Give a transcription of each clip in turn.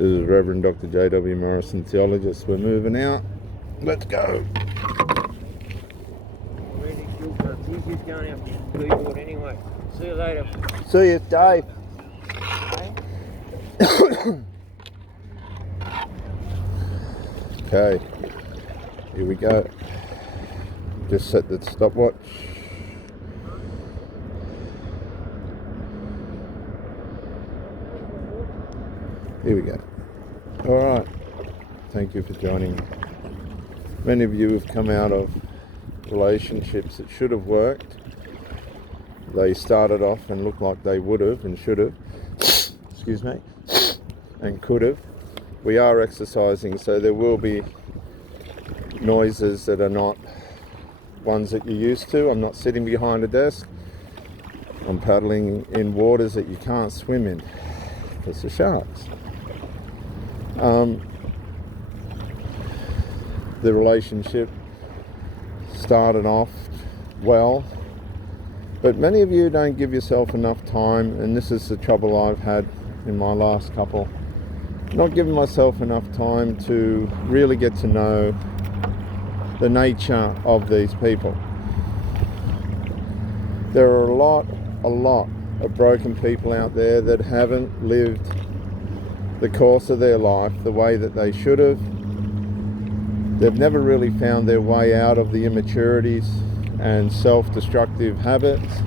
This is Reverend Dr. J.W. Morrison, theologist. We're moving out. Let's go. Really cool, but he's just going out to the keyboard anyway. See you later. See you, Dave. Okay, here we go. Just set the stopwatch. Here we go. Alright, thank you for joining me. Many of you have come out of relationships that should have worked. They started off and looked like they would have and should have, excuse me, and could have. We are exercising, so there will be noises that are not ones that you're used to. I'm not sitting behind a desk. I'm paddling in waters that you can't swim in because of sharks. The relationship started off well, but many of you don't give yourself enough time, and this is the trouble I've had in my last couple. Not giving myself enough time to really get to know the nature of these people. There are a lot of broken people out there that haven't lived the course of their life the way that they should have. They've never really found their way out of the immaturities and self-destructive habits.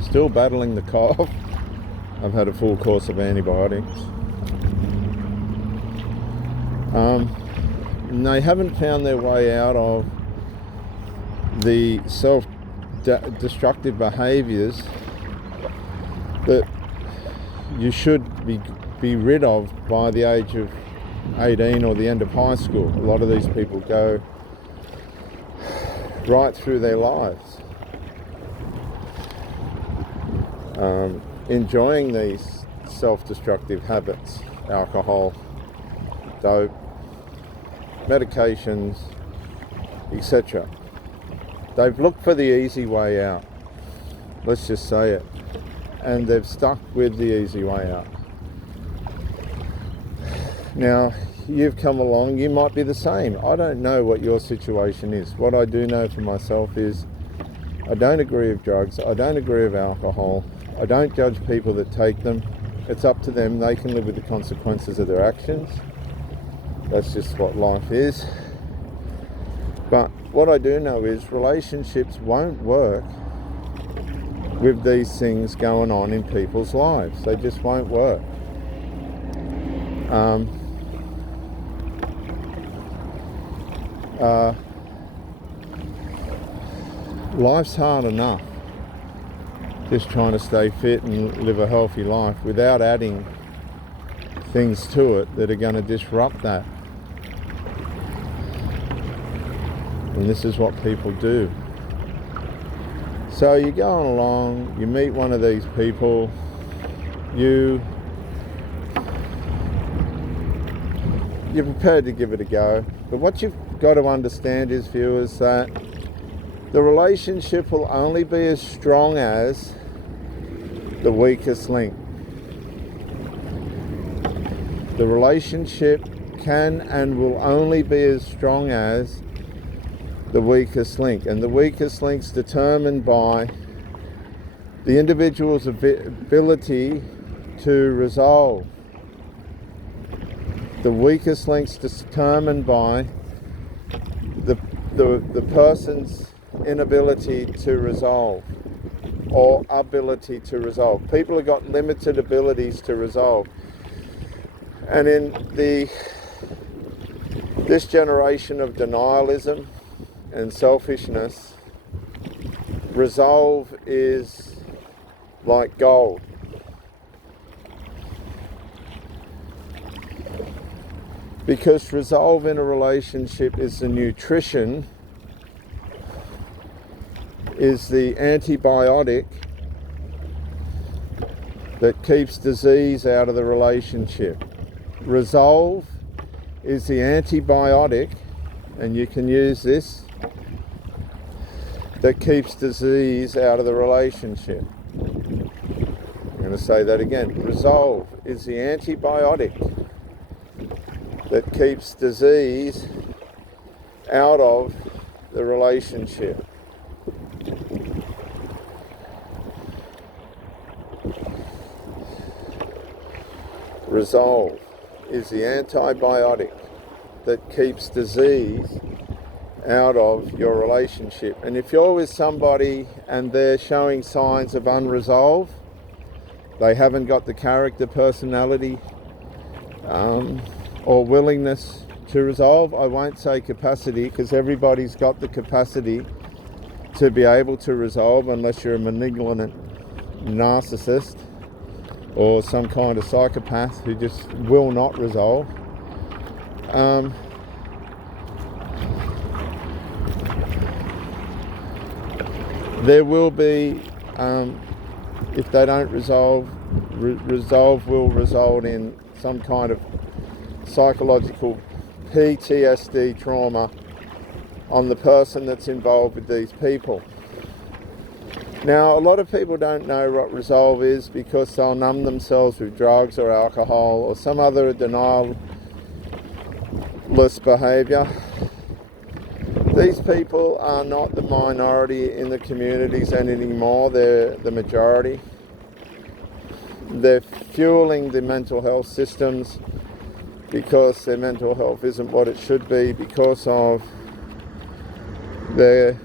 Still battling the cough. I've had a full course of antibiotics. And they haven't found their way out of the self-destructive behaviours that you should be rid of by the age of 18 or the end of high school. A lot of these people go right through their lives enjoying these self-destructive habits: alcohol, dope, medications, etc. They've looked for the easy way out, let's just say it, and they've stuck with the easy way out. Now, you've come along, you might be the same. I don't know what your situation is. What I do know for myself is I don't agree with drugs, I don't agree with alcohol, I don't judge people that take them. It's up to them. They can live with the consequences of their actions. That's just what life is. But what I do know is relationships won't work with these things going on in people's lives. They just won't work. Life's hard enough just trying to stay fit and live a healthy life without adding things to it that are going to disrupt that. And this is what people do. So you're going along, you meet one of these people, you're prepared to give it a go. But what you've got to understand is, viewers, that the relationship will only be as strong as the weakest link. The relationship can and will only be as strong as the weakest link. And the weakest link's determined by the individual's ability to resolve. The weakest link's determined by the person's inability to resolve, or ability to resolve. People have got limited abilities to resolve. And in this generation of denialism and selfishness, resolve is like gold. Because resolve in a relationship is the nutrition, is the antibiotic that keeps disease out of the relationship. Resolve is the antibiotic, and you can use this that keeps disease out of the relationship. I'm going to say that again. Resolve is the antibiotic that keeps disease out of the relationship. Resolve is the antibiotic that keeps disease out of your relationship. And if you're with somebody and they're showing signs of unresolve, they haven't got the character, personality, or willingness to resolve. I won't say capacity, because everybody's got the capacity to be able to resolve, unless you're a malignant narcissist or some kind of psychopath who just will not resolve. There will be, if they don't resolve, resolve will result in some kind of psychological PTSD trauma on the person that's involved with these people. Now, a lot of people don't know what resolve is because they'll numb themselves with drugs or alcohol or some other denial-less behaviour. These people are not the minority in the communities anymore, they're the majority. They're fueling the mental health systems because their mental health isn't what it should be, because of their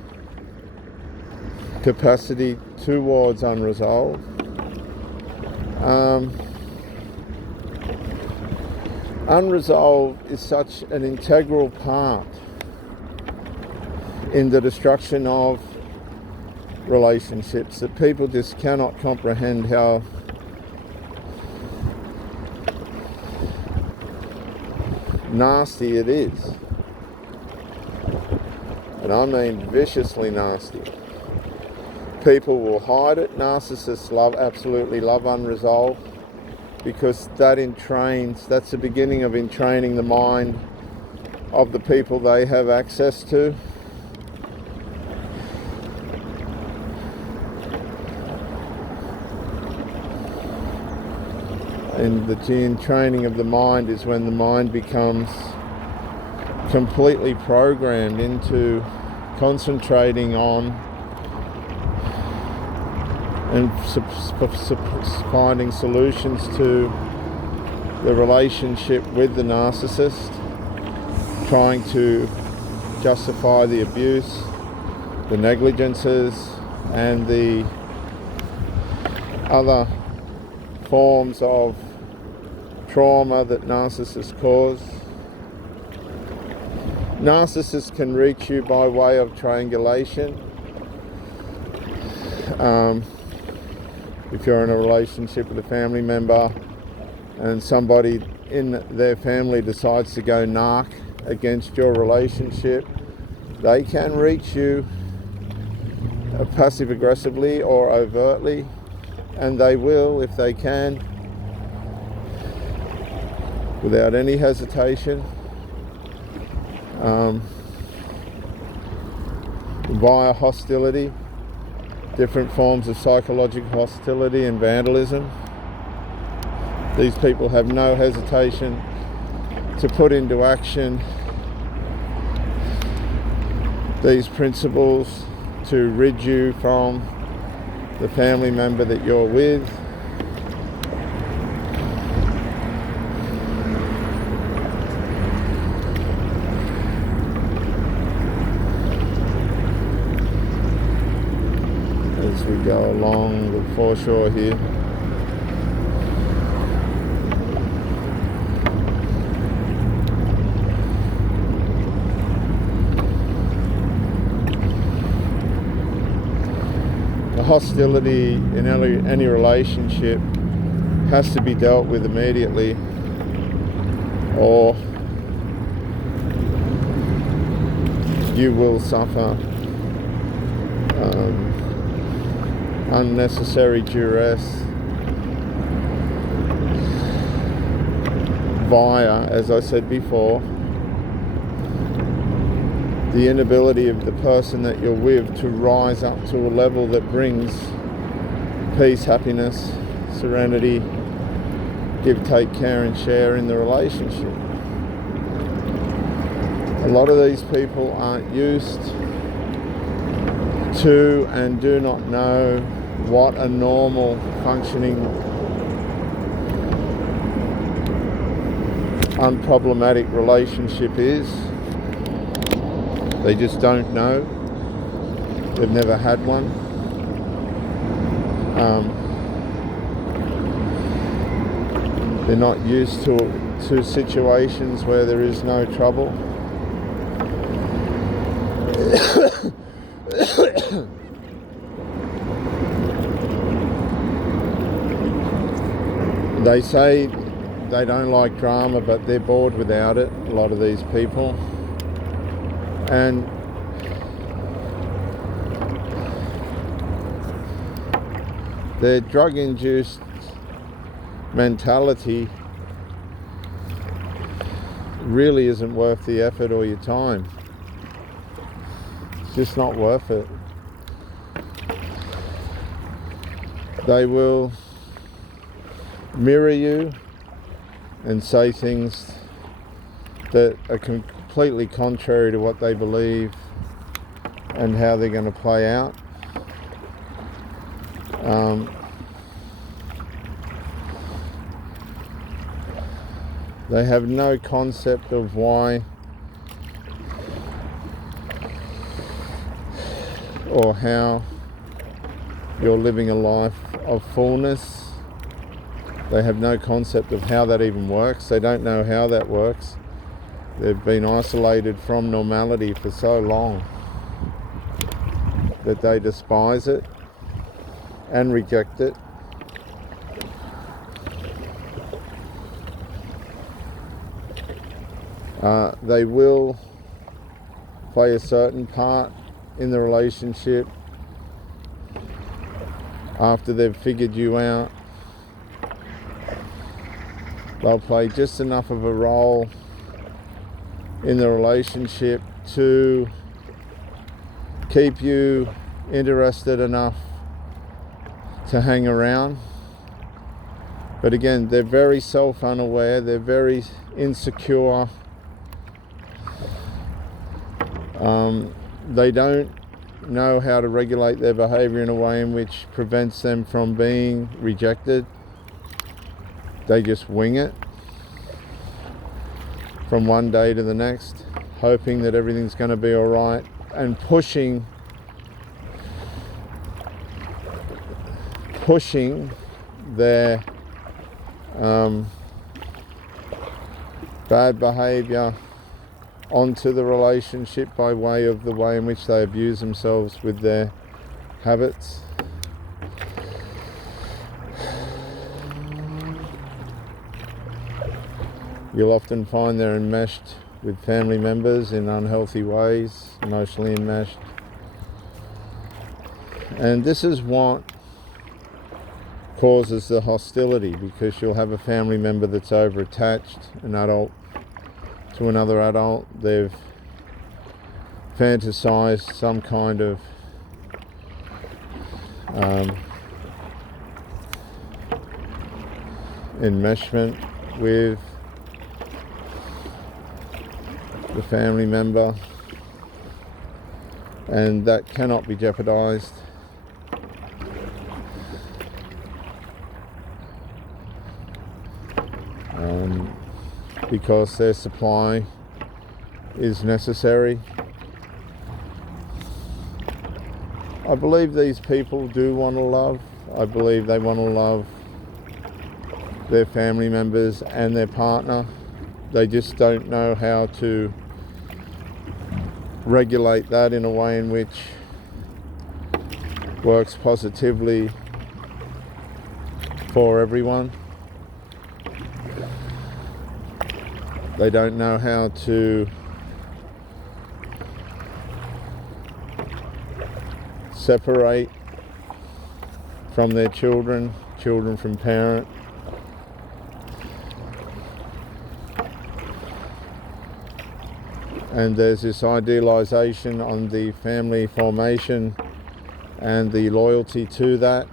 capacity towards unresolved. Unresolved is such an integral part in the destruction of relationships that people just cannot comprehend how nasty it is. And I mean viciously nasty. People will hide it. Narcissists absolutely love unresolved, because that entrains, that's the beginning of entraining the mind of the people they have access to. And the training of the mind is when the mind becomes completely programmed into concentrating on and finding solutions to the relationship with the narcissist, trying to justify the abuse, the negligences, and the other forms of trauma that narcissists cause. Narcissists can reach you by way of triangulation. If you're in a relationship with a family member and somebody in their family decides to go narc against your relationship, they can reach you passive aggressively or overtly, and they will, if they can, without any hesitation, via hostility, different forms of psychological hostility and vandalism. These people have no hesitation to put into action these principles to rid you from the family member that you're with. As we go along the foreshore here. The hostility in any relationship has to be dealt with immediately, or you will suffer unnecessary duress via, as I said before, the inability of the person that you're with to rise up to a level that brings peace, happiness, serenity, give, take, care and share in the relationship. A lot of these people aren't used to and do not know what a normal functioning unproblematic relationship is. They just don't know. They've never had one. They're not used to situations where there is no trouble. They say they don't like drama, but they're bored without it, a lot of these people. And their drug-induced mentality really isn't worth the effort or your time. It's just not worth it. They will mirror you and say things that are completely contrary to what they believe and how they're going to play out. They have no concept of why or how you're living a life of fullness. They have no concept of how that even works. They don't know how that works. They've been isolated from normality for so long that they despise it and reject it. They will play a certain part in the relationship after they've figured you out. They'll play just enough of a role in the relationship to keep you interested enough to hang around. But again, they're very self-unaware, they're very insecure. They don't know how to regulate their behavior in a way in which prevents them from being rejected. They just wing it from one day to the next, hoping that everything's going to be all right, and pushing their bad behavior onto the relationship by way of the way in which they abuse themselves with their habits. You'll often find they're enmeshed with family members in unhealthy ways, emotionally enmeshed. And this is what causes the hostility, because you'll have a family member that's over-attached, an adult to another adult. They've fantasized some kind of enmeshment with the family member, and that cannot be jeopardized. Because their supply is necessary. I believe these people do want to love. I believe they want to love their family members and their partner. They just don't know how to regulate that in a way in which works positively for everyone. They don't know how to separate from their children, children from parent. And there's this idealization on the family formation and the loyalty to that.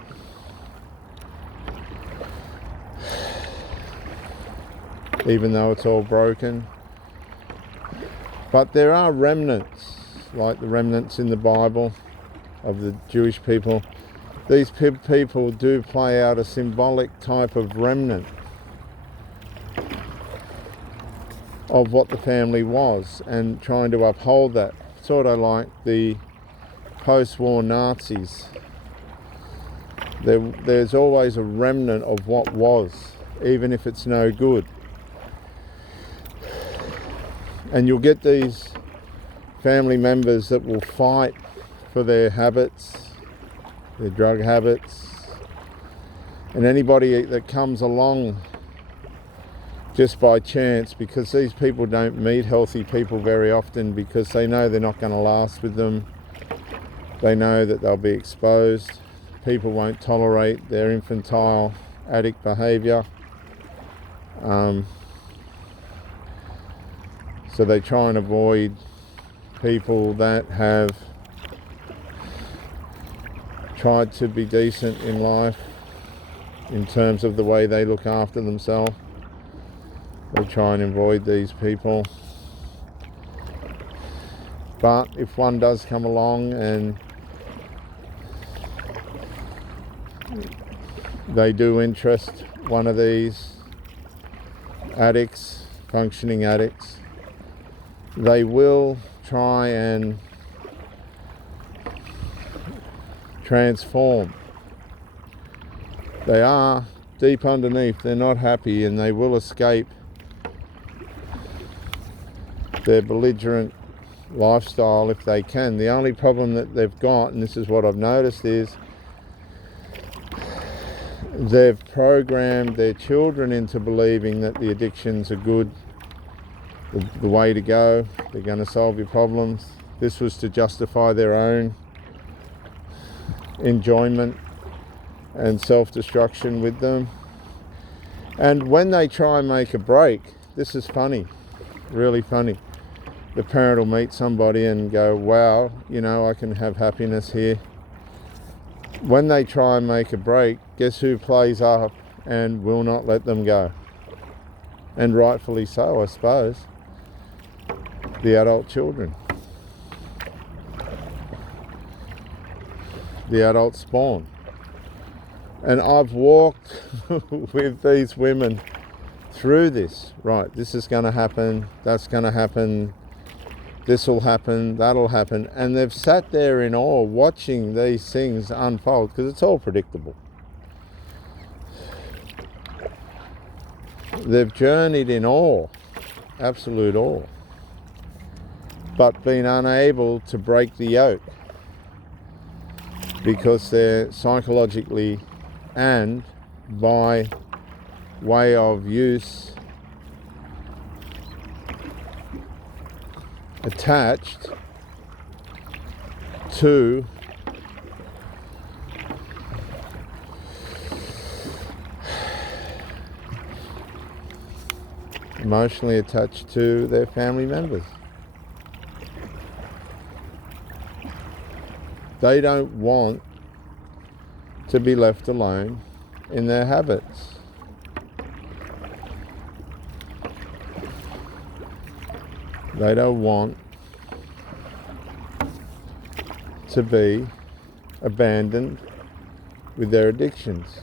Even though it's all broken. But there are remnants, like the remnants in the Bible of the Jewish people. These people do play out a symbolic type of remnant of what the family was and trying to uphold that. Sort of like the post-war Nazis. There's always a remnant of what was, even if it's no good. And you'll get these family members that will fight for their habits, their drug habits, and anybody that comes along just by chance, because these people don't meet healthy people very often because they know they're not going to last with them. They know that they'll be exposed. People won't tolerate their infantile addict behaviour. So they try and avoid people that have tried to be decent in life in terms of the way they look after themselves. They try and avoid these people. But if one does come along and they do interest one of these addicts, functioning addicts, they will try and transform. They are deep underneath, they're not happy, and they will escape their belligerent lifestyle if they can. The only problem that they've got, and this is what I've noticed, is they've programmed their children into believing that the addictions are good, the way to go, they're going to solve your problems. This was to justify their own enjoyment and self-destruction with them. And when they try and make a break, this is funny, really funny. The parent will meet somebody and go, wow, you know, I can have happiness here. When they try and make a break, guess who plays up and will not let them go? And rightfully so, I suppose. The adult children. The adult spawn. And I've walked with these women through this. Right, this is going to happen, that's going to happen, this will happen, that'll happen. And they've sat there in awe watching these things unfold because it's all predictable. They've journeyed in awe, absolute awe, but been unable to break the yoke because they're psychologically and by way of use attached to emotionally attached to their family members. They don't want to be left alone in their habits. They don't want to be abandoned with their addictions.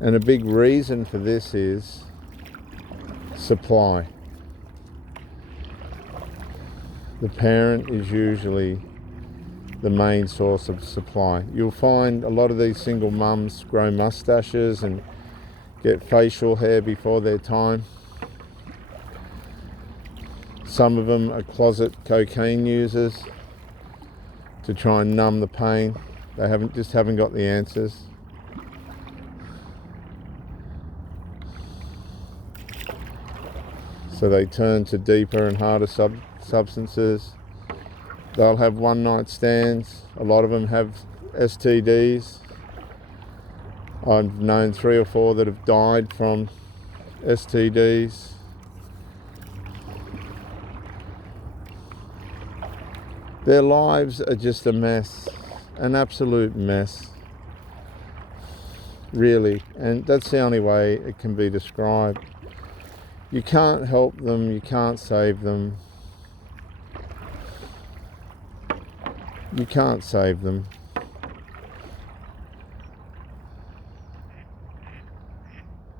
And a big reason for this is supply. The parent is usually the main source of supply. You'll find a lot of these single mums grow mustaches and get facial hair before their time. Some of them are closet cocaine users to try and numb the pain. They just haven't got the answers. So they turn to deeper and harder substances. They'll have one-night stands. A lot of them have STDs. I've known 3 or 4 that have died from STDs Their lives are just a mess, an absolute mess, really, and that's the only way it can be described. You can't help them, you can't save them. You can't save them.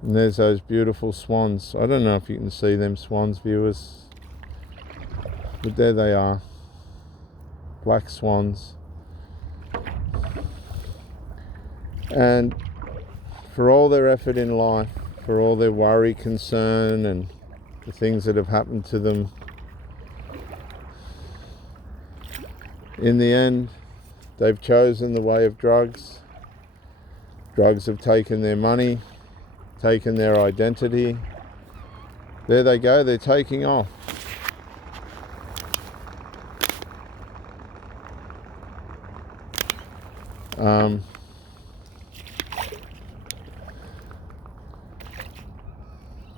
And there's those beautiful swans. I don't know if you can see them swans, viewers, but there they are. Black swans. And for all their effort in life, for all their worry, concern, and the things that have happened to them, in the end, they've chosen the way of drugs. Drugs have taken their money, taken their identity. There they go, they're taking off.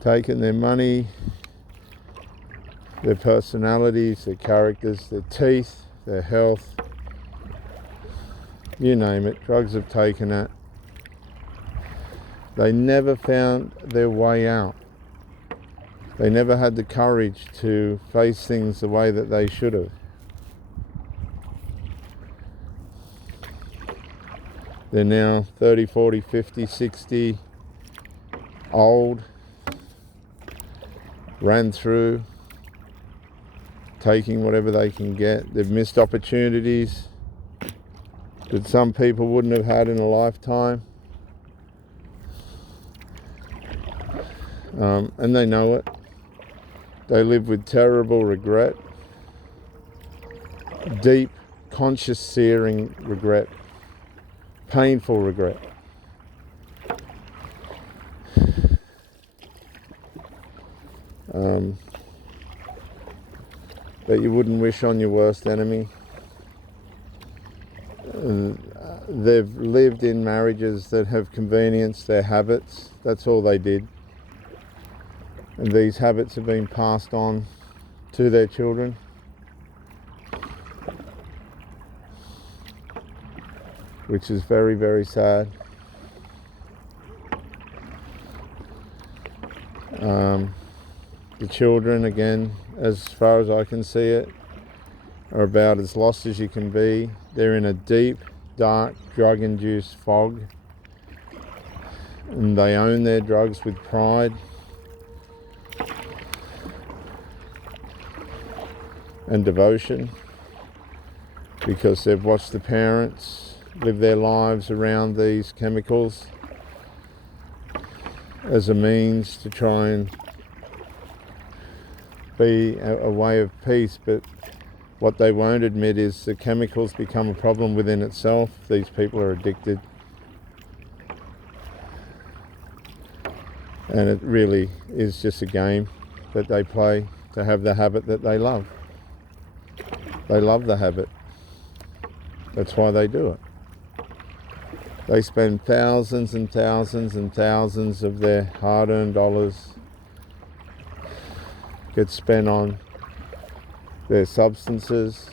Taking their money, their personalities, their characters, their teeth, their health, you name it, drugs have taken it. They never found their way out. They never had the courage to face things the way that they should have. They're now 30, 40, 50, 60, old, ran through, taking whatever they can get. They've missed opportunities that some people wouldn't have had in a lifetime. And they know it. They live with terrible regret, deep, conscious, searing regret, painful regret. That you wouldn't wish on your worst enemy. They've lived in marriages that have convenienced their habits. That's all they did. And these habits have been passed on to their children. Which is very, very sad. The children, again, as far as I can see it, are about as lost as you can be. They're in a deep, dark, drug-induced fog. And they own their drugs with pride. And devotion, because they've watched the parents live their lives around these chemicals as a means to try and be a way of peace. But what they won't admit is the chemicals become a problem within itself. These people are addicted, and it really is just a game that they play to have the habit that they love. They love the habit. That's why they do it. They spend thousands and thousands and thousands of their hard-earned dollars get spent on their substances.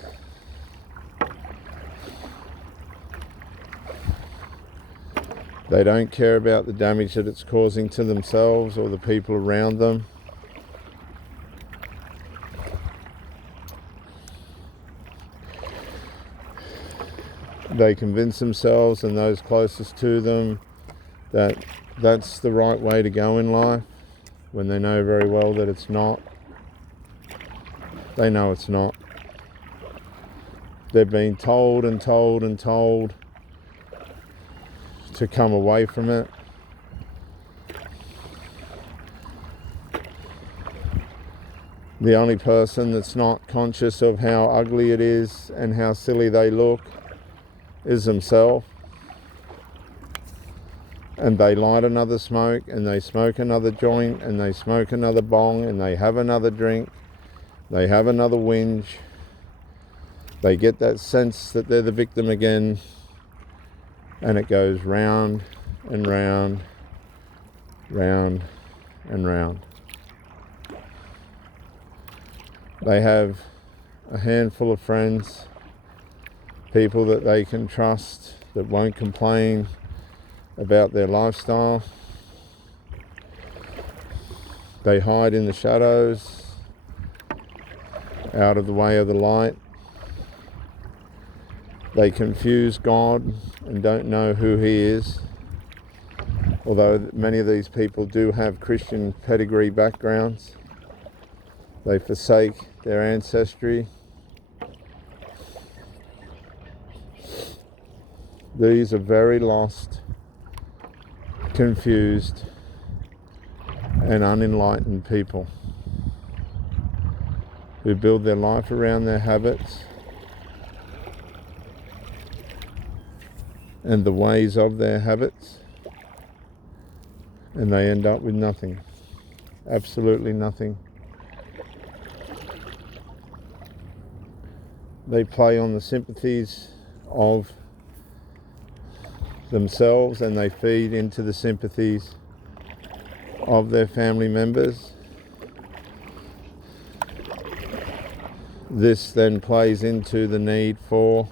They don't care about the damage that it's causing to themselves or the people around them. They convince themselves and those closest to them that that's the right way to go in life, when they know very well that it's not. They know it's not. They've been told and told and told to come away from it. The only person that's not conscious of how ugly it is and how silly they look is themselves. And they light another smoke, and they smoke another joint, and they smoke another bong, and they have another drink, they have another whinge. They get that sense that they're the victim again, and it goes round and round, round and round. They have a handful of friends people that they can trust, that won't complain about their lifestyle. They hide in the shadows, out of the way of the light. They confuse God and don't know who He is. Although many of these people do have Christian pedigree backgrounds, they forsake their ancestry. These are very lost, confused, and unenlightened people who build their life around their habits and the ways of their habits, and they end up with nothing, absolutely nothing. They play on the sympathies of themselves, and they feed into the sympathies of their family members. This then plays into the need for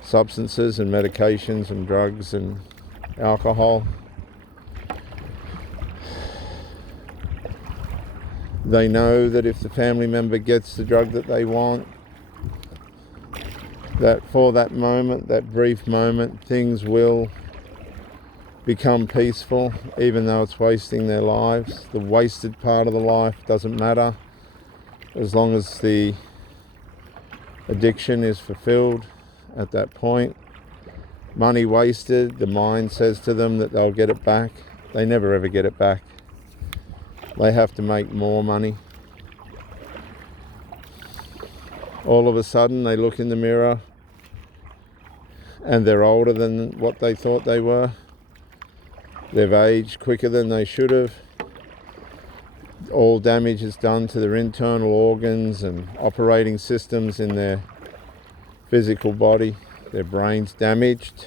substances and medications and drugs and alcohol. They know that if the family member gets the drug that they want, that for that moment, that brief moment, things will become peaceful, even though it's wasting their lives. The wasted part of the life doesn't matter as long as the addiction is fulfilled at that point. Money wasted, the mind says to them that they'll get it back. They never ever get it back. They have to make more money. All of a sudden they look in the mirror and they're older than what they thought they were. They've aged quicker than they should have. All damage is done to their internal organs and operating systems in their physical body. Their brain's damaged.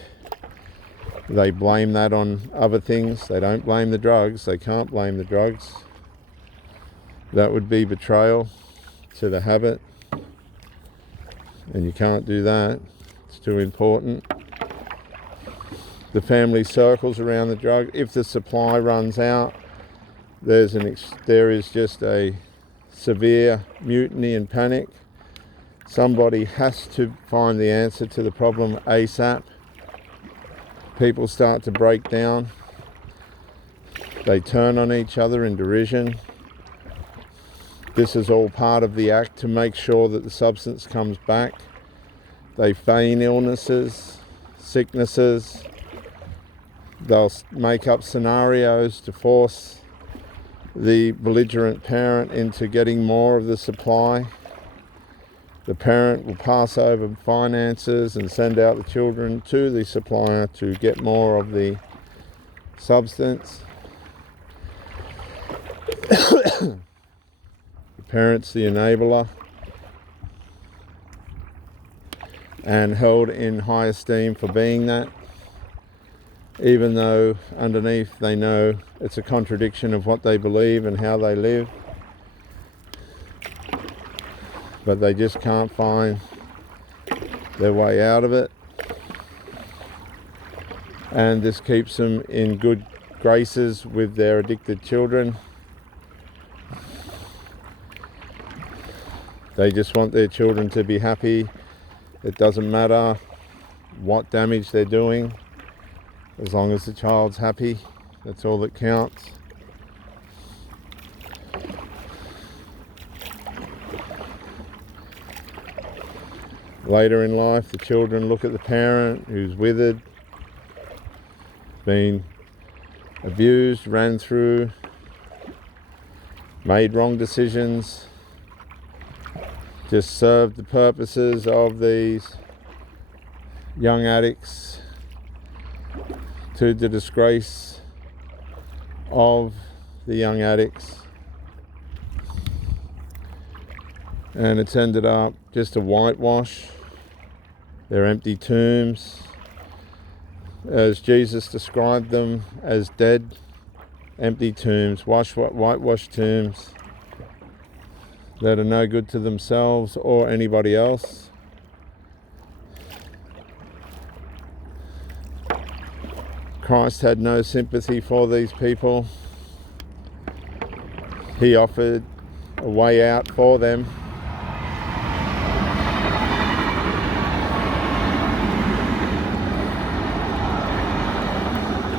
They blame that on other things. They don't blame the drugs. They can't blame the drugs. That would be betrayal to the habit. And you can't do that. It's too important. The family circles around the drug. If the supply runs out, there is just a severe mutiny and panic. Somebody has to find the answer to the problem ASAP. People start to break down. They turn on each other in derision. This is all part of the act to make sure that the substance comes back. They feign illnesses, sicknesses. They'll make up scenarios to force the belligerent parent into getting more of the supply. The parent will pass over finances and send out the children to the supplier to get more of the substance. The parent's the enabler and held in high esteem for being that, even though underneath they know it's a contradiction of what they believe and how they live. But they just can't find their way out of it. And this keeps them in good graces with their addicted children. They just want their children to be happy. It doesn't matter what damage they're doing, as long as the child's happy. That's all that counts. Later in life, the children look at the parent who's withered, been abused, ran through, made wrong decisions, just served the purposes of these young addicts to the disgrace of the young addicts. And it's ended up just a whitewash. They're empty tombs, as Jesus described them, as dead, empty tombs, whitewashed tombs that are no good to themselves or anybody else. Christ had no sympathy for these people. He offered a way out for them.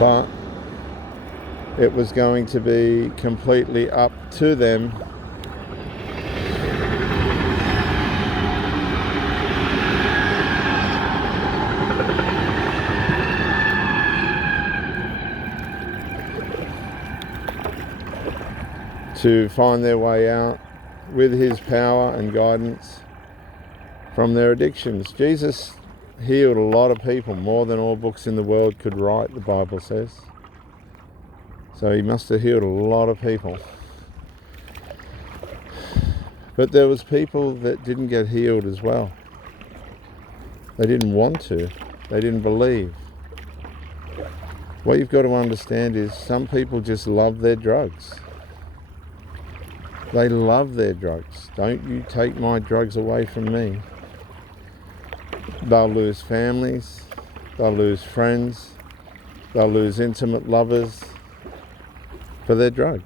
But it was going to be completely up to them to find their way out with his power and guidance from their addictions. Jesus healed a lot of people, more than all books in the world could write, the Bible says. So he must have healed a lot of people. But there was people that didn't get healed as well. They didn't want to. They didn't believe. What you've got to understand is some people just love their drugs. They love their drugs. Don't you take my drugs away from me. They'll lose families. They'll lose friends. They'll lose intimate lovers for their drug.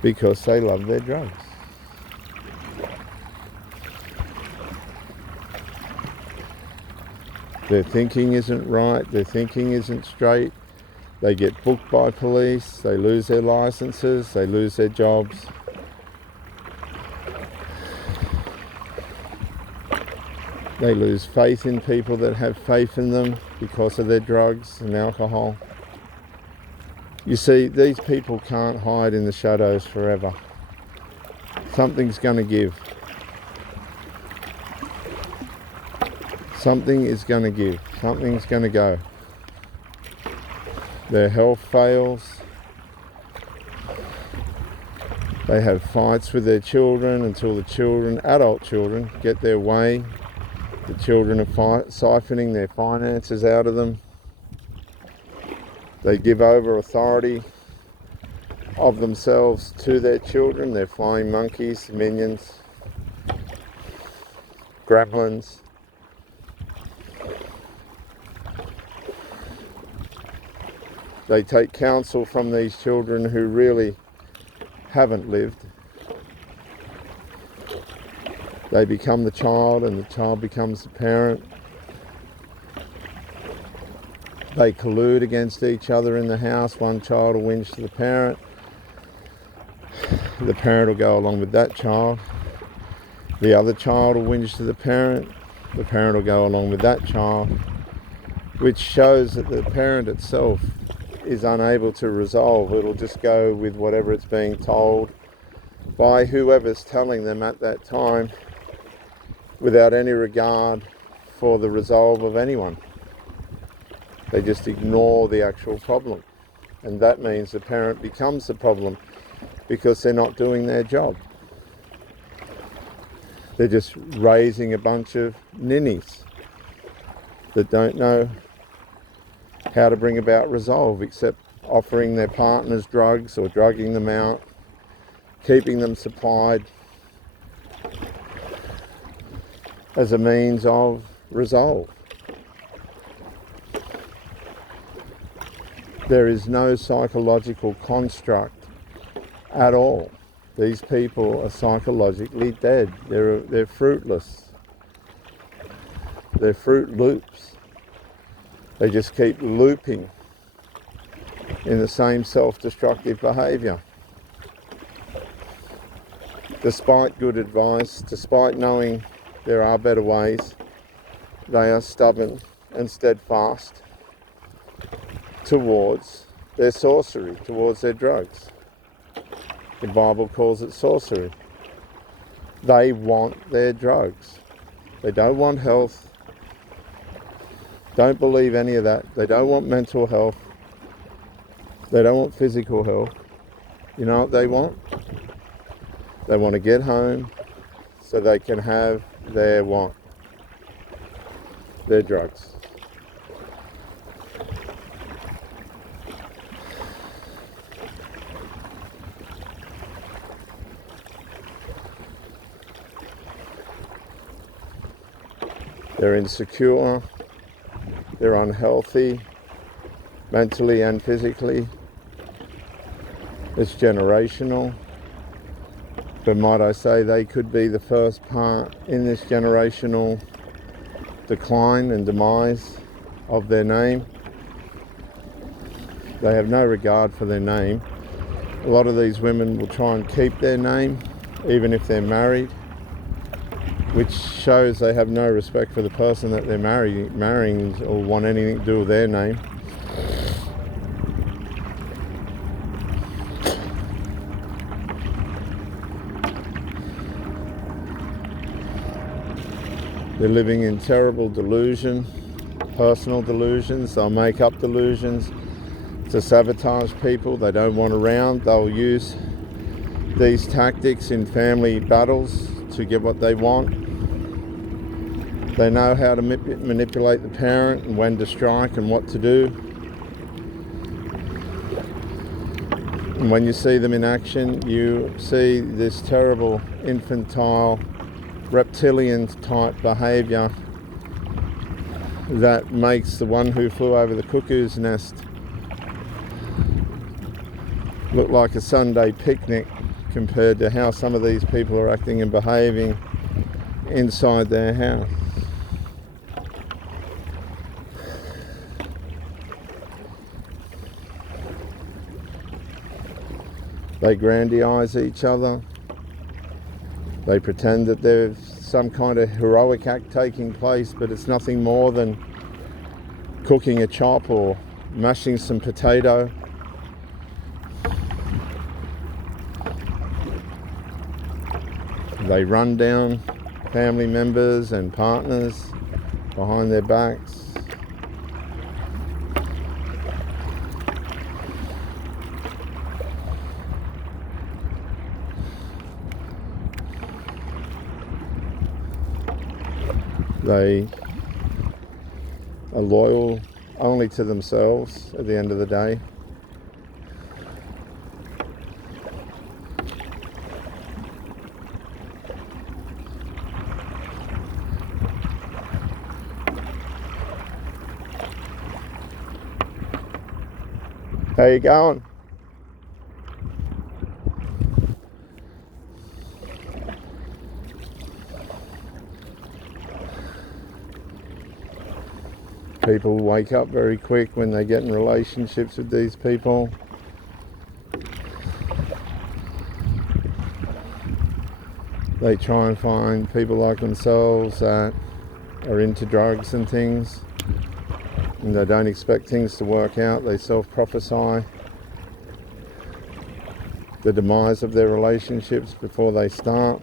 Because they love their drugs. Their thinking isn't right. Their thinking isn't straight. They get booked by police, they lose their licenses, they lose their jobs. They lose faith in people that have faith in them because of their drugs and alcohol. You see, these people can't hide in the shadows forever. Something's going to give. Something is going to give. Something's going to go. Their health fails. They have fights with their children until the children, adult children, get their way. The children are siphoning their finances out of them. They give over authority of themselves to their children. They're flying monkeys, minions, gremlins. They take counsel from these children who really haven't lived. They become the child and the child becomes the parent. They collude against each other in the house. One child will whinge to the parent. The parent will go along with that child. The other child will whinge to the parent. The parent will go along with that child, which shows that the parent itself is unable to resolve. It'll just go with whatever it's being told by whoever's telling them at that time, without any regard for the resolve of anyone. They just ignore the actual problem, and that means the parent becomes the problem because they're not doing their job. They're just raising a bunch of ninnies that don't know how to bring about resolve, except offering their partners drugs or drugging them out, keeping them supplied as a means of resolve. There is no psychological construct at all. These people are psychologically dead. They're fruitless. They're Fruit Loops. They just keep looping in the same self-destructive behaviour. Despite good advice, despite knowing there are better ways, they are stubborn and steadfast towards their sorcery, towards their drugs. The Bible calls it sorcery. They want their drugs. They don't want health. Don't believe any of that. They don't want mental health. They don't want physical health. You know what they want? They want to get home so they can have their what? Their drugs. They're insecure, they're unhealthy, mentally and physically. It's generational. But might I say, they could be the first part in this generational decline and demise of their name. They have no regard for their name. A lot of these women will try and keep their name, even if they're married, which shows they have no respect for the person that they're marrying or want anything to do with their name. They're living in terrible delusion, personal delusions. They'll make up delusions to sabotage people they don't want around. They'll use these tactics in family battles to get what they want. They know how to manipulate the parent and when to strike and what to do. And when you see them in action, you see this terrible infantile reptilian type behaviour that makes the one who flew over the cuckoo's nest look like a Sunday picnic compared to how some of these people are acting and behaving inside their house. They grandiose each other. They pretend that there's some kind of heroic act taking place, but it's nothing more than cooking a chop or mashing some potato. They run down family members and partners behind their backs. They are loyal only to themselves at the end of the day. How you going? People wake up very quick when they get in relationships with these people. They try and find people like themselves that are into drugs and things, and they don't expect things to work out. They self-prophesy the demise of their relationships before they start.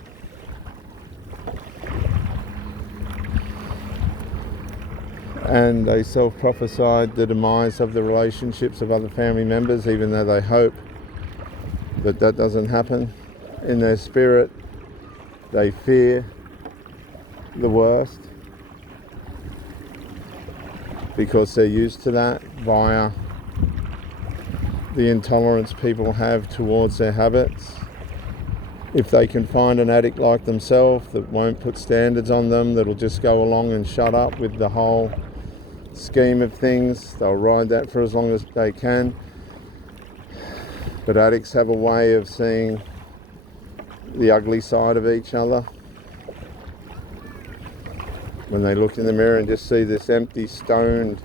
And they self-prophesied the demise of the relationships of other family members, even though they hope that that doesn't happen. In their spirit, they fear the worst because they're used to that via the intolerance people have towards their habits. If they can find an addict like themselves that won't put standards on them, that'll just go along and shut up with the whole scheme of things, they'll ride that for as long as they can. But addicts have a way of seeing the ugly side of each other. When they look in the mirror and just see this empty, stoned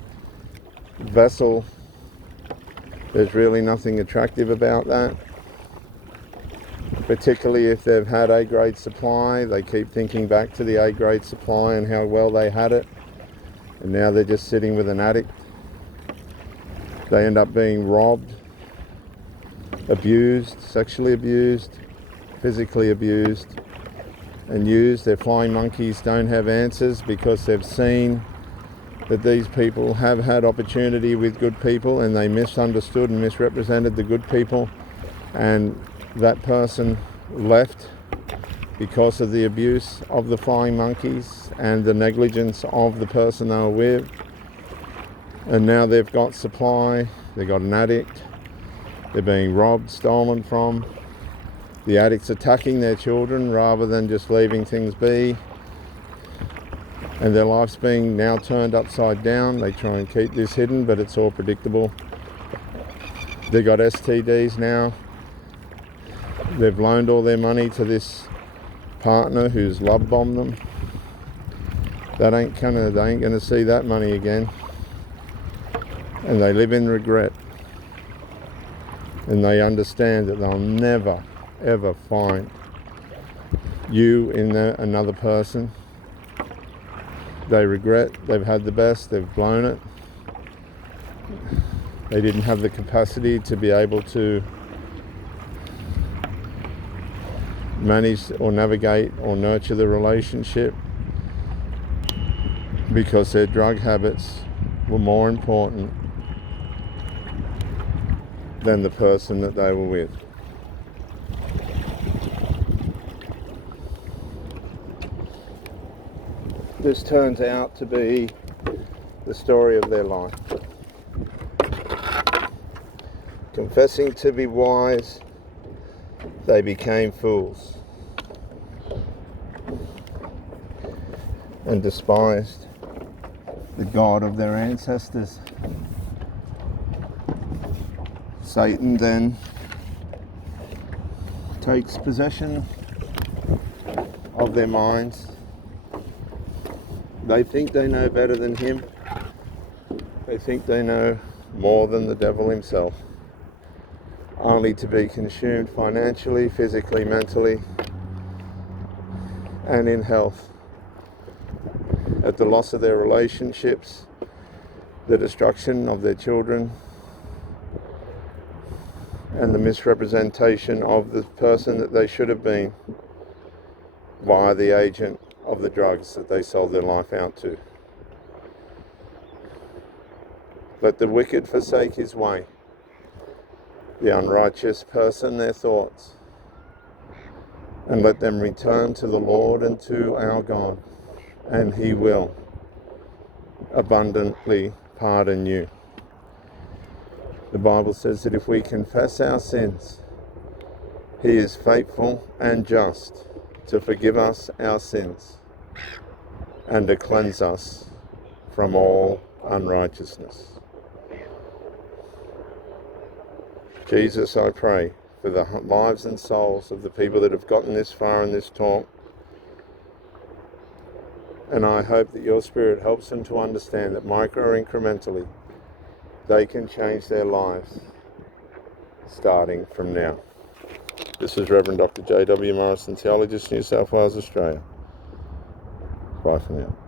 vessel, there's really nothing attractive about that. Particularly if they've had A-grade supply, they keep thinking back to the A-grade supply and how well they had it. And now they're just sitting with an addict. They end up being robbed, abused, sexually abused, physically abused, and used. Their flying monkeys don't have answers because they've seen that these people have had opportunity with good people and they misunderstood and misrepresented the good people, and that person left because of the abuse of the flying monkeys and the negligence of the person they were with. And now they've got supply, they've got an addict, they're being robbed, stolen from. The addict's attacking their children rather than just leaving things be. and their life's being now turned upside down. They try and keep this hidden, but it's all predictable. They got STDs now. They've loaned all their money to this partner who's love bombed them. They ain't gonna see that money again, and they live in regret. And they understand that they'll never ever find you in another person. They regret they've had the best, they've blown it. They didn't have the capacity to be able to manage or navigate or nurture the relationship because their drug habits were more important than the person that they were with. This turns out to be the story of their life. Confessing to be wise, they became fools and despised the God of their ancestors. Satan then takes possession of their minds. They think they know better than him. They think they know more than the devil himself, only to be consumed financially, physically, mentally, and in health, at the loss of their relationships, the destruction of their children, and the misrepresentation of the person that they should have been via the agent of the drugs that they sold their life out to. Let the wicked forsake his way, the unrighteous person their thoughts, and let them return to the Lord and to our God, and he will abundantly pardon you. The Bible says that if we confess our sins, he is faithful and just to forgive us our sins and to cleanse us from all unrighteousness. Jesus, I pray for the lives and souls of the people that have gotten this far in this talk, and I hope that your Spirit helps them to understand that micro-incrementally they can change their lives starting from now. This is Reverend Dr. J.W. Morrison, Theologist, New South Wales, Australia. Bye for now.